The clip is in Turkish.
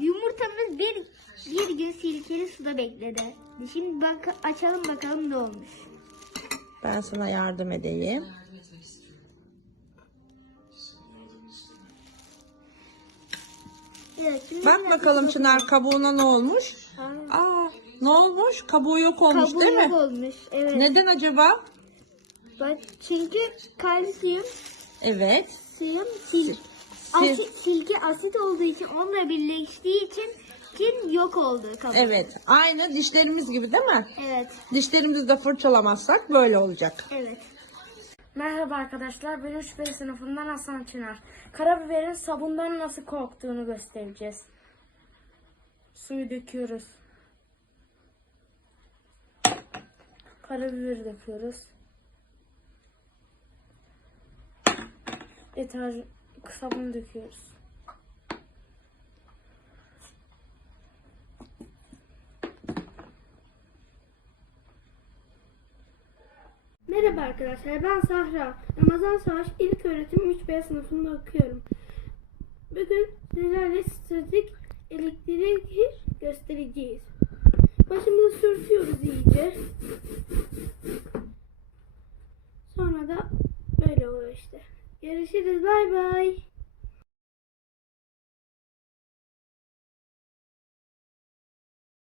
Yumurtamız bir, bir gün sirkeli suda bekledi. Şimdi bak açalım bakalım ne olmuş. Ben sana yardım edeyim. Evet, Bak bakalım Çınar kabuğuna ne olmuş? Aa, ne olmuş? Kabuğu yok olmuş Kabuğu değil mi? olmuş. Evet. Neden acaba? Bak çünkü kalsiyum, Evet. suyun sil, Sil- asit, asit olduğu için onunla birleştiği için için yok oldu kabuğu. Evet. Aynı dişlerimiz gibi değil mi? Evet. Dişlerimizi de fırçalamazsak böyle olacak. Evet. Merhaba arkadaşlar, ben 3 B sınıfından Hasan Çınar. Karabiberin sabundan nasıl korktuğunu göstereceğiz. Suyu döküyoruz. Karabiberi döküyoruz. Deterjan, sabunu döküyoruz. Merhaba arkadaşlar ben Sahra. Ramazan Savaş İlk Öğretim 3B sınıfında okuyorum. Bugün sizlerle stratejik elektriği göstereceğiz. Başımızı sürtüyoruz iyice. Sonra da böyle oluyor işte. Görüşürüz bay bay.